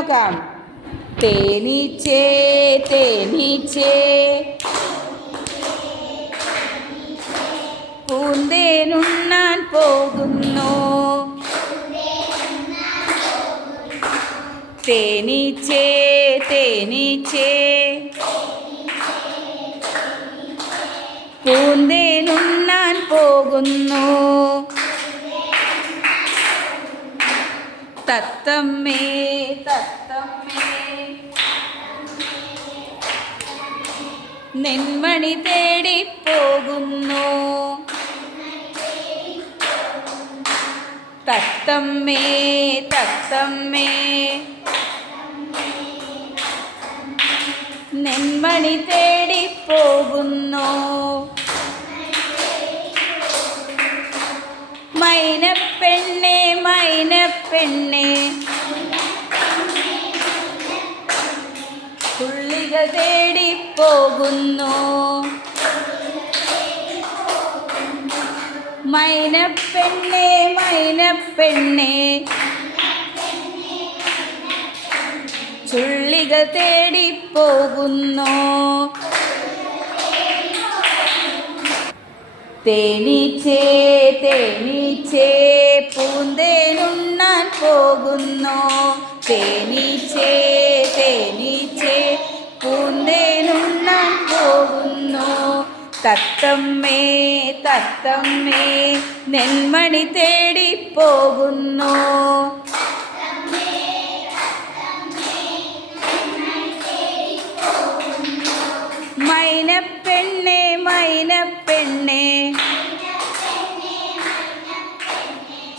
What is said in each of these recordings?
നോക്കാം. തേനീച്ചേ തേനീച്ചേ പൂന്തേനുണ്ണാൻ പോകുന്നു. തേനീച്ചേ തേനീച്ചേ പൂന്തേനുണ്ണാൻ പോകുന്നു. തത്തമ്മേ തത്തമ്മേ നെന്മണി തേടി പോകുന്നു. തത്തമ്മേ തത്തമ്മേ നെന്മണി തേടി പോകുന്നു. മൈനപ്പെണ്ണേ മൈനപ്പെണ്ണേ തുള്ളിക തേടി പോകുന്നു. മൈനപ്പെണ്ണേ മൈനപ്പെണ്ണേ ചുള്ളിക തേടി പോകുന്നു. തേനീച്ചേ തേനീച്ചേ പൂന്തേനുണ്ണാൻ പോകുന്നു. തേനീച്ചേ തേനീച്ചേ പൂന്തേനുണ്ണാൻ പോകുന്നു. തത്തമ്മേ തത്തമ്മേ നെന്മണി തേടി പോകുന്നു. മൈനപ്പെണ്ണേ മൈനപ്പെണ്ണേ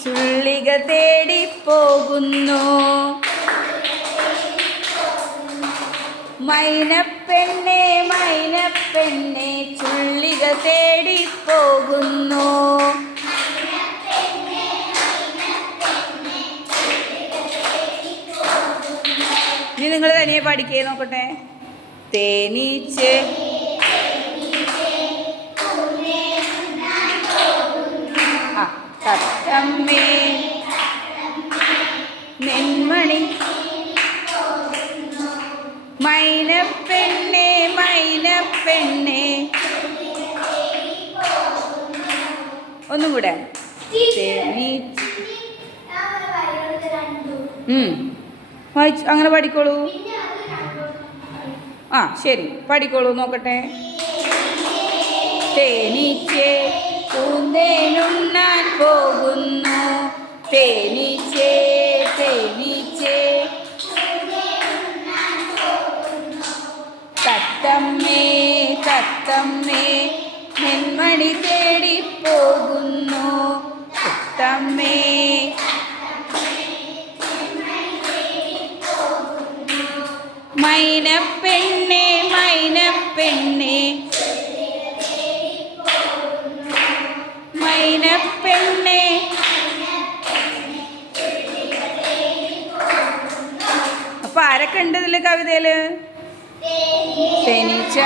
ചുള്ളിക തേടി പോകുന്നു. മൈനപ്പെണ്ണേ മൈനപ്പെണ്ണേ ചുള്ളിക തേടി പോകുന്നു. ഇനി നിങ്ങൾ തനിയെ പഠിക്കേ നോക്കട്ടെ. തേനീച്ചേ തത്തമ്മേ നെന്മണി മൈനപ്പെണ്ണേ മൈനപ്പെണ്ണേ ഒന്നും കൂടെ. അങ്ങനെ പഠിക്കോളൂ. ശരി പഠിക്കോളൂ നോക്കട്ടെ. തേനീച്ചേ പൂന്തേനുണ്ണാൻ പോകുന്നു. തേനീച്ചേ തേനീച്ചേ തത്തമ്മേ തത്തമ്മേ നെന്മണി തേടി പോകുന്നു. തത്തമ്മേ മൈനപ്പെണ്ണേ മൈനപ്പെണ്ണേ മൈനപ്പെണ്ണേ അപ്പൊ ആരൊക്കെ ഉണ്ട് ഇതില് കവിതയില്? തേനീച്ച,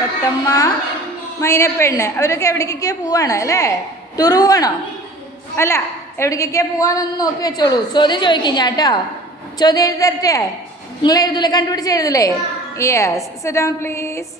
തത്തമ്മ, മൈനപ്പെണ്ണ്. അവരൊക്കെ എവിടേക്കൊക്കെ പോവാണ് അല്ലേ? ടൂർ പോവാണോ? അല്ല, എവിടേക്കൊക്കെ പോവാന്നൊന്ന് നോക്കി വെച്ചോളൂ. ചോദ്യം ചോദിക്കും ഞാൻ കേട്ടോ. ചോദ്യം എഴുതി തരട്ടെ? നിങ്ങൾ എഴുതൂലേ? കണ്ടുപിടിച്ച് എഴുതില്ലേ? യെസ്. Sit down please.